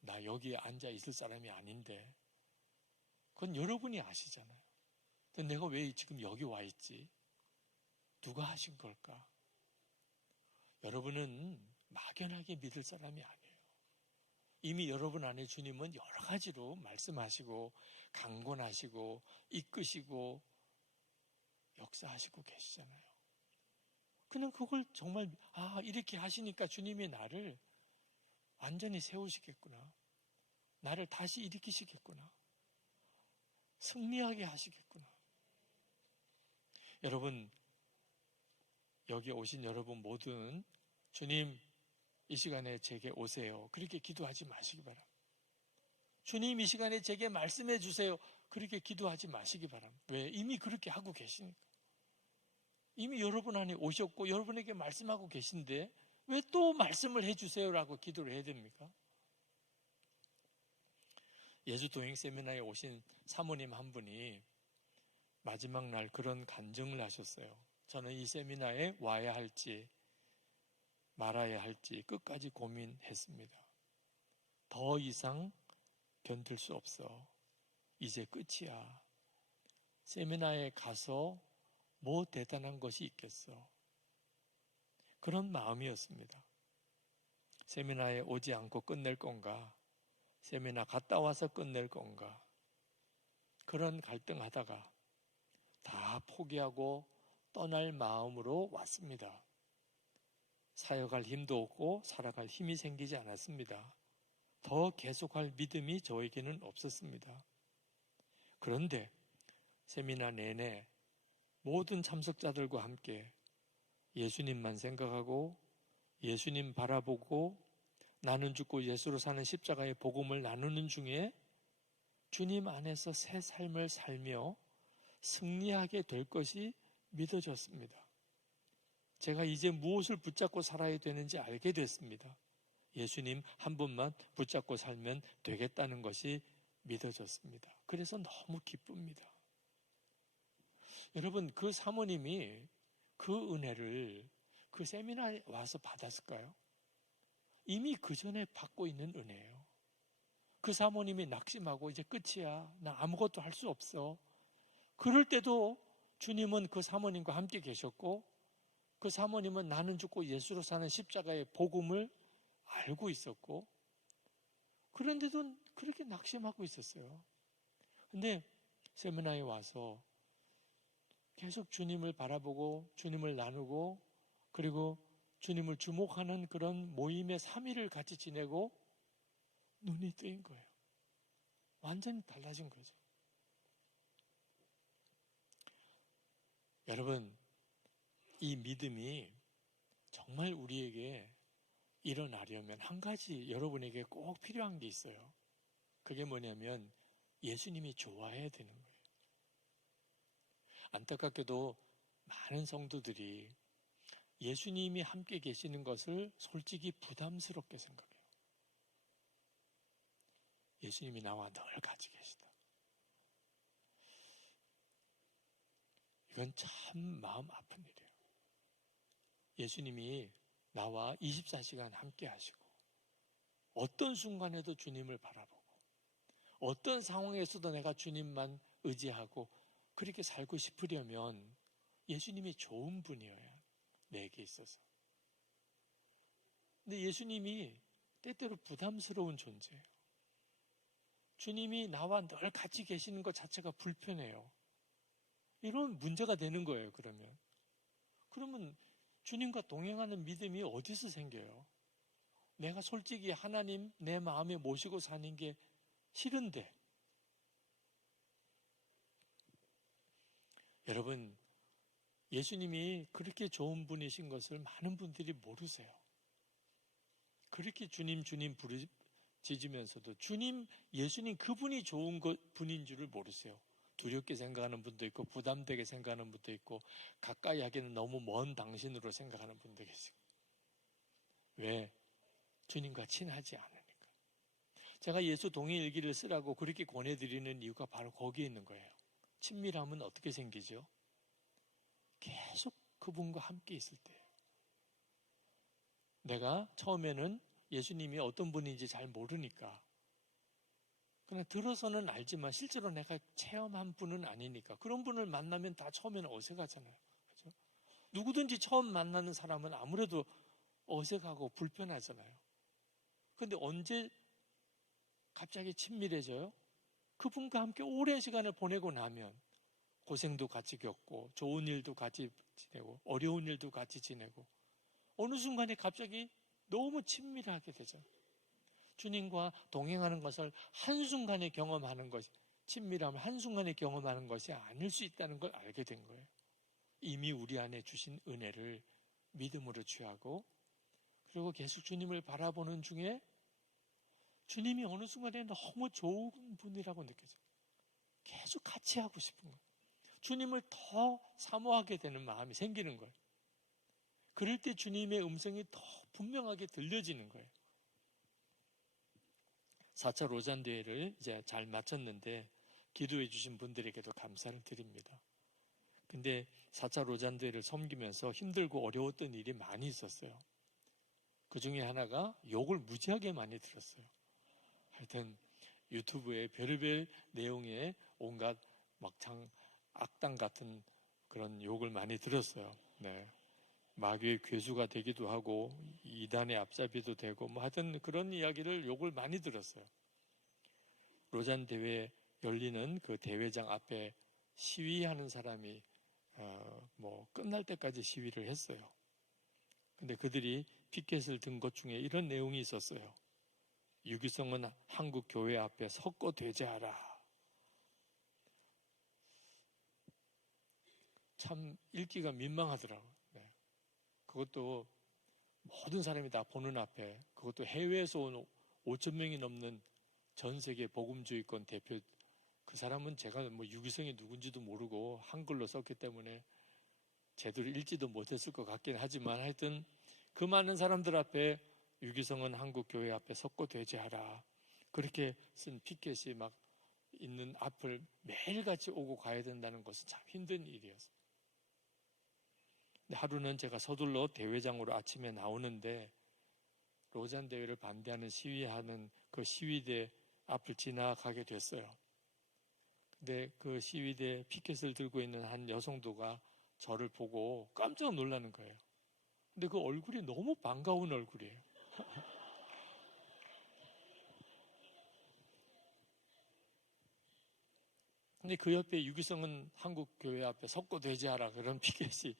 나 여기에 앉아 있을 사람이 아닌데, 그건 여러분이 아시잖아요. 근데 내가 왜 지금 여기 와 있지? 누가 하신 걸까? 여러분은 막연하게 믿을 사람이 아니에요. 이미 여러분 안에 주님은 여러 가지로 말씀하시고 강권하시고 이끄시고 역사하시고 계시잖아요. 그냥 그걸 정말 이렇게 하시니까 주님이 나를 완전히 세우시겠구나. 나를 다시 일으키시겠구나. 승리하게 하시겠구나. 여러분, 여기 오신 여러분 모든 주님 이 시간에 제게 오세요. 그렇게 기도하지 마시기 바랍니다. 주님 이 시간에 제게 말씀해 주세요. 그렇게 기도하지 마시기 바랍니다. 왜? 이미 그렇게 하고 계시니까. 이미 여러분 안에 오셨고 여러분에게 말씀하고 계신데 왜 또 말씀을 해 주세요라고 기도를 해야 됩니까? 예수 도행 세미나에 오신 사모님 한 분이 마지막 날 그런 간증을 하셨어요. 저는 이 세미나에 와야 할지 말아야 할지 끝까지 고민했습니다. 더 이상 견딜 수 없어. 이제 끝이야. 세미나에 가서 뭐 대단한 것이 있겠어. 그런 마음이었습니다. 세미나에 오지 않고 끝낼 건가? 세미나 갔다 와서 끝낼 건가? 그런 갈등하다가 다 포기하고 떠날 마음으로 왔습니다. 사역할 힘도 없고 살아갈 힘이 생기지 않았습니다. 더 계속할 믿음이 저에게는 없었습니다. 그런데 세미나 내내 모든 참석자들과 함께 예수님만 생각하고 예수님 바라보고 나는 죽고 예수로 사는 십자가의 복음을 나누는 중에 주님 안에서 새 삶을 살며 승리하게 될 것이 믿어졌습니다. 제가 이제 무엇을 붙잡고 살아야 되는지 알게 됐습니다. 예수님 한 분만 붙잡고 살면 되겠다는 것이 믿어졌습니다. 그래서 너무 기쁩니다. 여러분, 그 사모님이 그 은혜를 그 세미나에 와서 받았을까요? 이미 그 전에 받고 있는 은혜예요. 그 사모님이 낙심하고 이제 끝이야. 나 아무것도 할 수 없어. 그럴 때도 주님은 그 사모님과 함께 계셨고 그 사모님은 나는 죽고 예수로 사는 십자가의 복음을 알고 있었고 그런데도 그렇게 낙심하고 있었어요. 근데 세미나에 와서 계속 주님을 바라보고 주님을 나누고 그리고 주님을 주목하는 그런 모임의 3일을 같이 지내고 눈이 뜨인 거예요. 완전히 달라진 거죠. 여러분, 이 믿음이 정말 우리에게 일어나려면 한 가지 여러분에게 꼭 필요한 게 있어요. 그게 뭐냐면 예수님이 좋아해야 되는 거예요. 안타깝게도 많은 성도들이 예수님이 함께 계시는 것을 솔직히 부담스럽게 생각해요. 예수님이 나와 늘 같이 계시다. 이건 참 마음 아픈 일이에요. 예수님이 나와 24시간 함께 하시고 어떤 순간에도 주님을 바라보고 어떤 상황에서도 내가 주님만 의지하고 그렇게 살고 싶으려면 예수님이 좋은 분이어야 내게 있어서. 근데 예수님이 때때로 부담스러운 존재예요. 주님이 나와 늘 같이 계시는 것 자체가 불편해요. 이런 문제가 되는 거예요, 그러면. 그러면 주님과 동행하는 믿음이 어디서 생겨요? 내가 솔직히 하나님 내 마음에 모시고 사는 게 싫은데. 여러분, 예수님이 그렇게 좋은 분이신 것을 많은 분들이 모르세요. 그렇게 주님 부르짖으면서도 주님, 예수님 그분이 좋은 분인 줄을 모르세요. 두렵게 생각하는 분도 있고 부담되게 생각하는 분도 있고 가까이 하기는 너무 먼 당신으로 생각하는 분도 계시고. 왜? 주님과 친하지 않으니까. 제가 예수 동행일기를 쓰라고 그렇게 권해드리는 이유가 바로 거기에 있는 거예요. 친밀함은 어떻게 생기죠? 계속 그분과 함께 있을 때예요. 내가 처음에는 예수님이 어떤 분인지 잘 모르니까 그냥 들어서는 알지만 실제로 내가 체험한 분은 아니니까 그런 분을 만나면 다 처음에는 어색하잖아요. 그렇죠? 누구든지 처음 만나는 사람은 아무래도 어색하고 불편하잖아요. 그런데 언제 갑자기 친밀해져요? 그분과 함께 오랜 시간을 보내고 나면 고생도 같이 겪고 좋은 일도 같이 지내고 어려운 일도 같이 지내고 어느 순간에 갑자기 너무 친밀하게 되죠. 주님과 동행하는 것을 한순간에 경험하는 것, 친밀함을 한순간에 경험하는 것이 아닐 수 있다는 걸 알게 된 거예요. 이미 우리 안에 주신 은혜를 믿음으로 취하고 그리고 계속 주님을 바라보는 중에 주님이 어느 순간에 너무 좋은 분이라고 느껴져요. 계속 같이 하고 싶은 거예요. 주님을 더 사모하게 되는 마음이 생기는 거예요. 그럴 때 주님의 음성이 더 분명하게 들려지는 거예요. 4차 로잔대회를 이제 잘 마쳤는데 기도해 주신 분들에게도 감사를 드립니다. 근데 4차 로잔대회를 섬기면서 힘들고 어려웠던 일이 많이 있었어요. 그 중에 하나가 욕을 무지하게 많이 들었어요. 하여튼 유튜브에 별의별 내용의 온갖 막장 악당 같은 그런 욕을 많이 들었어요. 네. 마귀의 괴수가 되기도 하고 이단의 앞잡이도 되고 뭐 하여튼 그런 이야기를 욕을 많이 들었어요. 로잔 대회 열리는 그 대회장 앞에 시위하는 사람이 뭐 끝날 때까지 시위를 했어요. 근데 그들이 피켓을 든 것 중에 이런 내용이 있었어요. 유기성은 한국 교회 앞에 섰고 되제하라. 참 읽기가 민망하더라고요. 네. 그것도 모든 사람이 다 보는 앞에, 그것도 해외에서 온 5천 명이 넘는 전 세계 복음주의권 대표, 그 사람은 제가 뭐 유기성이 누군지도 모르고 한글로 썼기 때문에 제대로 읽지도 못했을 것 같긴 하지만 하여튼 그 많은 사람들 앞에 유기성은 한국 교회 앞에 섰고 되제하라. 그렇게 쓴 피켓이 막 있는 앞을 매일같이 오고 가야 된다는 것은 참 힘든 일이었어요. 하루는 제가 서둘러 대회장으로 아침에 나오는데 로잔 대회를 반대하는 시위하는 그 시위대 앞을 지나가게 됐어요. 근데 그 시위대 피켓을 들고 있는 한 여성도가 저를 보고 깜짝 놀라는 거예요. 근데 그 얼굴이 너무 반가운 얼굴이에요. 근데 그 옆에 유기성은 한국교회 앞에 섰고 되지하라 그런 피켓이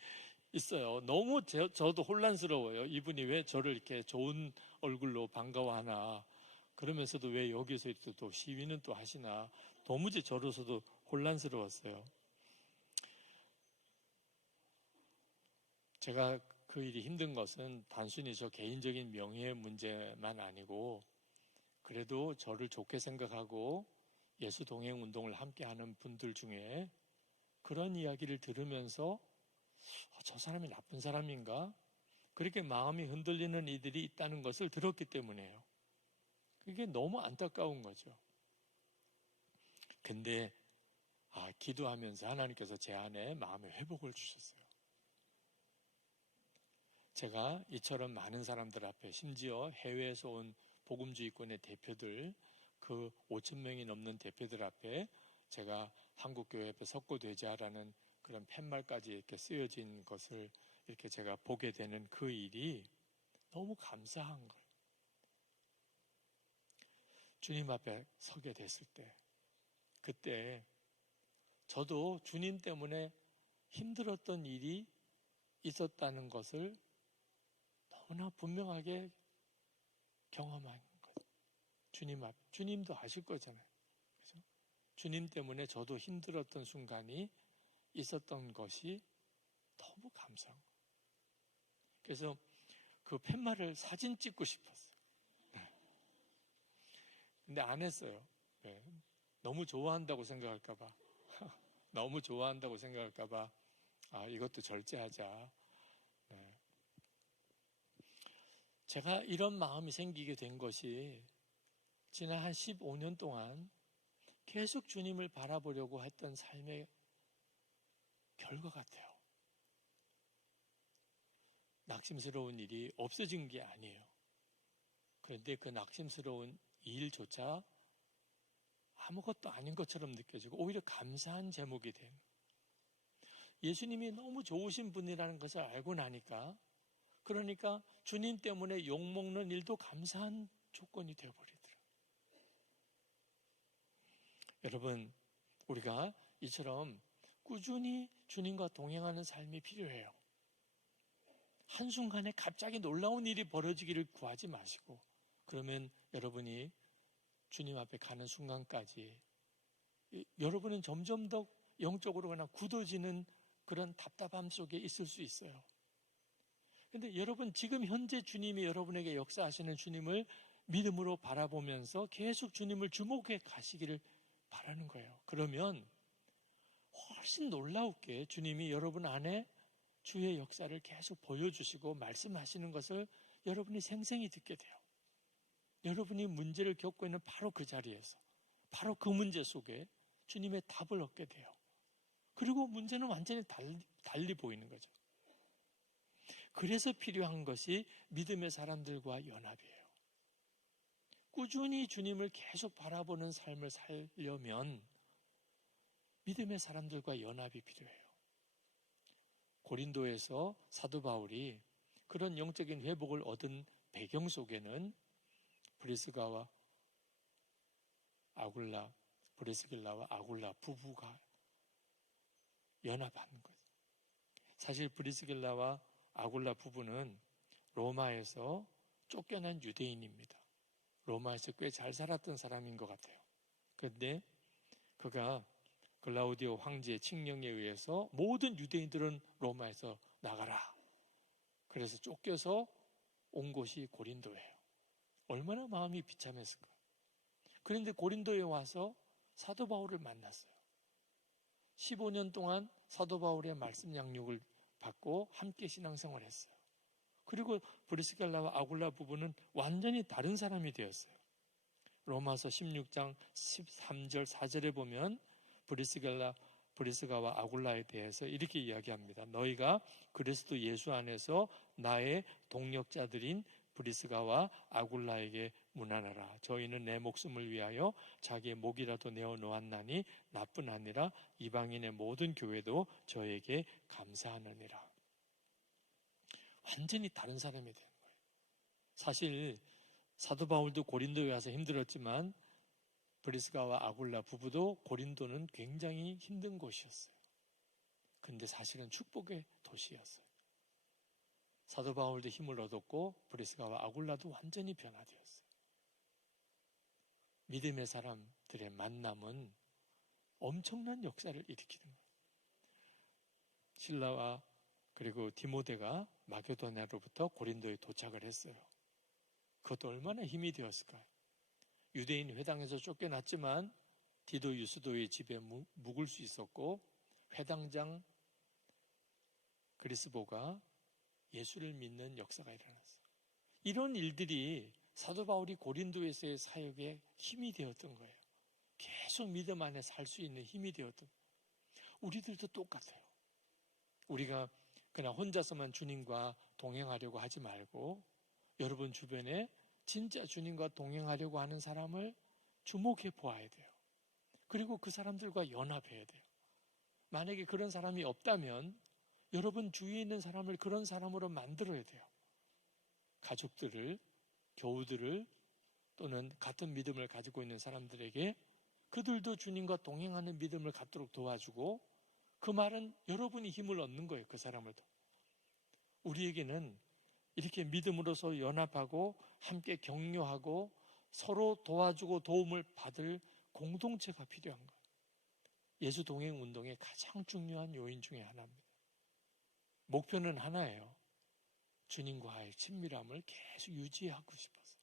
있어요. 너무 저도 혼란스러워요. 이분이 왜 저를 이렇게 좋은 얼굴로 반가워하나. 그러면서도 왜 여기서 이렇게 또 시위는 또 하시나. 도무지 저로서도 혼란스러웠어요. 제가 그 일이 힘든 것은 단순히 저 개인적인 명예 문제만 아니고 그래도 저를 좋게 생각하고 예수 동행 운동을 함께 하는 분들 중에 그런 이야기를 들으면서 저 사람이 나쁜 사람인가? 그렇게 마음이 흔들리는 이들이 있다는 것을 들었기 때문에요. 그게 너무 안타까운 거죠. 근데 기도하면서 하나님께서 제 안에 마음의 회복을 주셨어요. 제가 이처럼 많은 사람들 앞에 심지어 해외에서 온 복음주의권의 대표들 그 5천 명이 넘는 대표들 앞에 제가 한국교회 앞에 섰고 되자라는 그런 팻말까지 이렇게 쓰여진 것을 이렇게 제가 보게 되는 그 일이 너무 감사한 거예요. 주님 앞에 서게 됐을 때 그때 저도 주님 때문에 힘들었던 일이 있었다는 것을 너무나 분명하게 경험한 것. 주님 앞, 주님도 아실 거잖아요. 그렇죠? 주님 때문에 저도 힘들었던 순간이 있었던 것이 너무 감사한 거예요. 그래서 그 팻말을 사진 찍고 싶었어요. 네. 근데 안 했어요. 네. 너무 좋아한다고 생각할까봐. 너무 좋아한다고 생각할까봐. 이것도 절제하자. 네. 제가 이런 마음이 생기게 된 것이 지난 한 15년 동안 계속 주님을 바라보려고 했던 삶의 결과 같아요. 낙심스러운 일이 없어진 게 아니에요. 그런데 그 낙심스러운 일조차 아무것도 아닌 것처럼 느껴지고 오히려 감사한 제목이 된. 예수님이 너무 좋으신 분이라는 것을 알고 나니까 그러니까 주님 때문에 욕먹는 일도 감사한 조건이 되어버리더라고요. 여러분, 우리가 이처럼 꾸준히 주님과 동행하는 삶이 필요해요. 한순간에 갑자기 놀라운 일이 벌어지기를 구하지 마시고 그러면 여러분이 주님 앞에 가는 순간까지 여러분은 점점 더 영적으로 그냥 굳어지는 그런 답답함 속에 있을 수 있어요. 근데 여러분 지금 현재 주님이 여러분에게 역사하시는 주님을 믿음으로 바라보면서 계속 주님을 주목해 가시기를 바라는 거예요. 그러면 훨씬 놀라우게 주님이 여러분 안에 주의 역사를 계속 보여주시고 말씀하시는 것을 여러분이 생생히 듣게 돼요. 여러분이 문제를 겪고 있는 바로 그 자리에서 바로 그 문제 속에 주님의 답을 얻게 돼요. 그리고 문제는 완전히 달리 보이는 거죠. 그래서 필요한 것이 믿음의 사람들과 연합이에요. 꾸준히 주님을 계속 바라보는 삶을 살려면 믿음의 사람들과 연합이 필요해요. 고린도에서 사도 바울이 그런 영적인 회복을 얻은 배경 속에는 브리스길라와 아굴라 부부가 연합하는 거죠. 사실 브리스길라와 아굴라 부부는 로마에서 쫓겨난 유대인입니다. 로마에서 꽤 잘 살았던 사람인 것 같아요. 그런데 그가 글라우디오 황제의 칙령에 의해서 모든 유대인들은 로마에서 나가라. 그래서 쫓겨서 온 곳이 고린도예요. 얼마나 마음이 비참했을까요? 그런데 고린도에 와서 사도 바울을 만났어요. 15년 동안 사도 바울의 말씀 양육을 받고 함께 신앙생활을 했어요. 그리고 브리스길라와 아굴라 부부는 완전히 다른 사람이 되었어요. 로마서 16장 13절 4절에 보면 브리스가와 아굴라에 대해서 이렇게 이야기합니다. 너희가 그리스도 예수 안에서 나의 동력자들인 브리스가와 아굴라에게 문안하라. 저희는 내 목숨을 위하여 자기의 목이라도 내어 놓았나니 나뿐 아니라 이방인의 모든 교회도 저에게 감사하느니라. 완전히 다른 사람이 된 거예요. 사실 사도 바울도 고린도에 와서 힘들었지만 브리스가와 아굴라 부부도 고린도는 굉장히 힘든 곳이었어요. 근데 사실은 축복의 도시였어요. 사도 바울도 힘을 얻었고 브리스가와 아굴라도 완전히 변화되었어요. 믿음의 사람들의 만남은 엄청난 역사를 일으키는 거예요. 실라와 그리고 디모데가 마게도냐로부터 고린도에 도착을 했어요. 그것도 얼마나 힘이 되었을까요? 유대인 회당에서 쫓겨났지만 디도 유스도의 집에 묵을 수 있었고 회당장 그리스보가 예수를 믿는 역사가 일어났어요. 이런 일들이 사도 바울이 고린도에서의 사역에 힘이 되었던 거예요. 계속 믿음 안에 살 수 있는 힘이 되었던 거예요. 우리들도 똑같아요. 우리가 그냥 혼자서만 주님과 동행하려고 하지 말고 여러분 주변에 진짜 주님과 동행하려고 하는 사람을 주목해 보아야 돼요. 그리고 그 사람들과 연합해야 돼요. 만약에 그런 사람이 없다면 여러분 주위에 있는 사람을 그런 사람으로 만들어야 돼요. 가족들을, 교우들을 또는 같은 믿음을 가지고 있는 사람들에게 그들도 주님과 동행하는 믿음을 갖도록 도와주고 그 말은 여러분이 힘을 얻는 거예요. 그 사람을도. 우리에게는 이렇게 믿음으로서 연합하고 함께 격려하고 서로 도와주고 도움을 받을 공동체가 필요한 거예요. 예수 동행 운동의 가장 중요한 요인 중에 하나입니다. 목표는 하나예요. 주님과의 친밀함을 계속 유지하고 싶어서.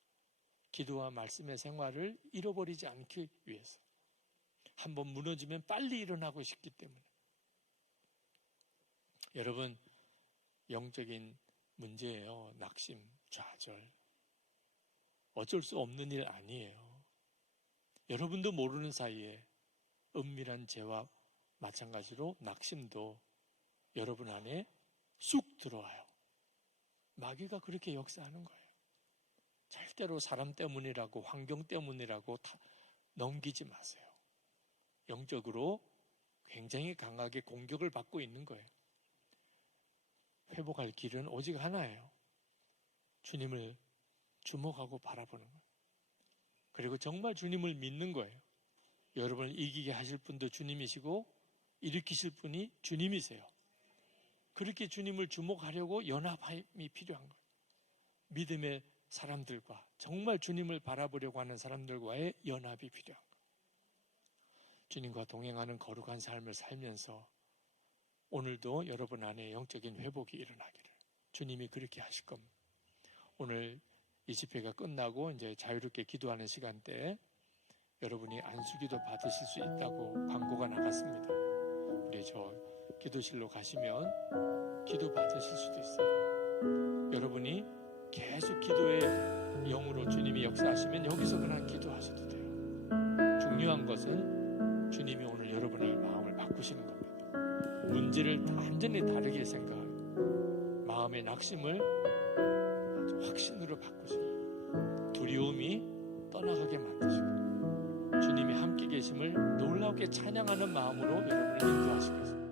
기도와 말씀의 생활을 잃어버리지 않기 위해서. 한번 무너지면 빨리 일어나고 싶기 때문에. 여러분, 영적인 문제예요. 낙심, 좌절. 어쩔 수 없는 일 아니에요. 여러분도 모르는 사이에 은밀한 죄와 마찬가지로 낙심도 여러분 안에 쑥 들어와요. 마귀가 그렇게 역사하는 거예요. 절대로 사람 때문이라고 환경 때문이라고 다 넘기지 마세요. 영적으로 굉장히 강하게 공격을 받고 있는 거예요. 회복할 길은 오직 하나예요. 주님을 주목하고 바라보는 거예요. 그리고 정말 주님을 믿는 거예요. 여러분을 이기게 하실 분도 주님이시고 일으키실 분이 주님이세요. 그렇게 주님을 주목하려고 연합함이 필요한 거예요. 믿음의 사람들과 정말 주님을 바라보려고 하는 사람들과의 연합이 필요한 거예요. 주님과 동행하는 거룩한 삶을 살면서 오늘도 여러분 안에 영적인 회복이 일어나기를 주님이 그렇게 하실 겁니다. 오늘 이 집회가 끝나고 이제 자유롭게 기도하는 시간대에 여러분이 안수기도 받으실 수 있다고 광고가 나갔습니다. 우리 저 기도실로 가시면 기도 받으실 수도 있어요. 여러분이 계속 기도의 영으로 주님이 역사하시면 여기서 그냥 기도하셔도 돼요. 중요한 것은 주님이 오늘 여러분의 마음을 바꾸시는 겁니다. 문제를 완전히 다르게 생각하고 마음의 낙심을 아주 확신으로 바꾸시고 두려움이 떠나가게 만드시고 주님이 함께 계심을 놀랍게 찬양하는 마음으로 여러분을 인도하시고 있습니다.